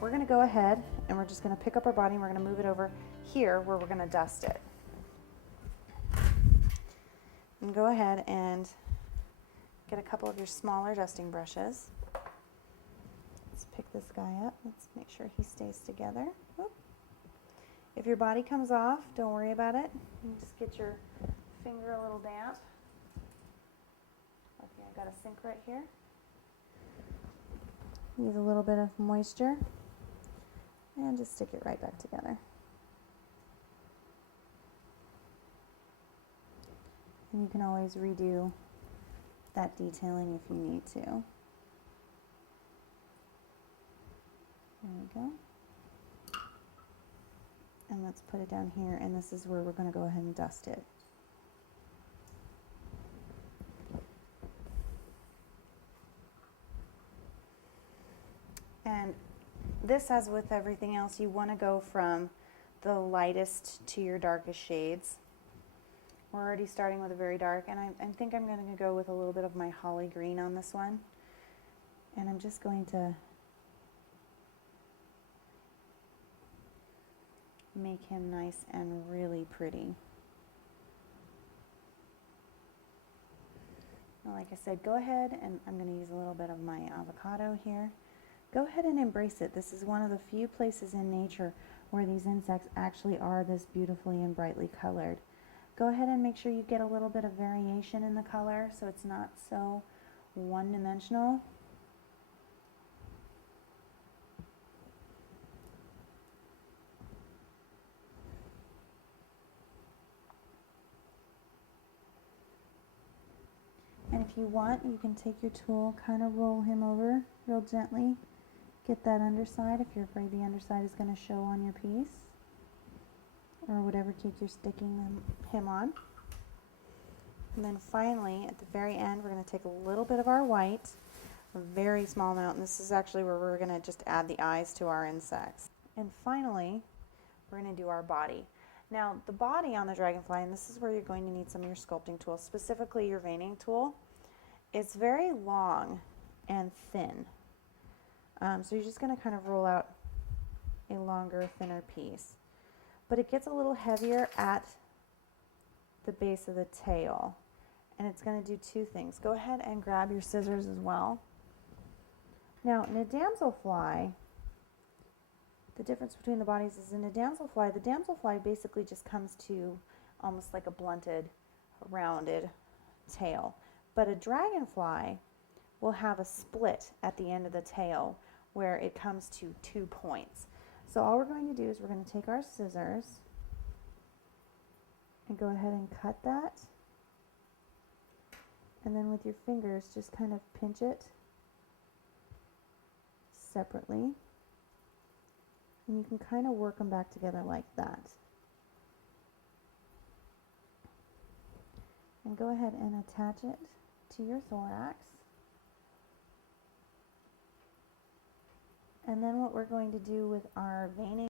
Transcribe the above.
we're going to go ahead and we're just going to pick up our body and we're going to move it over here where we're going to dust it. And go ahead and get a couple of your smaller dusting brushes. Let's pick this guy up. Let's make sure he stays together. Whoop. If your body comes off, don't worry about it. You just get your finger a little damp. Okay, I got a sink right here. Use a little bit of moisture and just stick it right back together. And you can always redo that detailing if you need to. There we go. And let's put it down here, and this is where we're going to go ahead and dust it. And this, as with everything else, you want to go from the lightest to your darkest shades. We're already starting with a very dark, and I think I'm going to go with a little bit of my holly green on this one. And I'm just going to make him nice and really pretty. Now, like I said, go ahead, and I'm going to use a little bit of my avocado here. Go ahead and embrace it. This is one of the few places in nature where these insects actually are this beautifully and brightly colored. Go ahead and make sure you get a little bit of variation in the color so it's not so one-dimensional. And if you want, you can take your tool, kind of roll him over real gently. Get that underside if you're afraid the underside is going to show on your piece, or whatever cake you're sticking him on. And then finally, at the very end, we're going to take a little bit of our white, a very small amount, and this is actually where we're going to just add the eyes to our insects. And finally, we're going to do our body. Now, the body on the dragonfly, and this is where you're going to need some of your sculpting tools, specifically your veining tool. It's very long and thin. So you're just going to kind of roll out a longer, thinner piece. But it gets a little heavier at the base of the tail. And it's going to do two things. Go ahead and grab your scissors as well. Now, in a damselfly, the difference between the bodies is in a damselfly, the damselfly basically just comes to almost like a blunted, rounded tail. But a dragonfly will have a split at the end of the tail where it comes to 2 points. So all we're going to do is we're going to take our scissors and go ahead and cut that. And then with your fingers, just kind of pinch it separately. And you can kind of work them back together like that. And go ahead and attach it to your thorax. And then what we're going to do with our veining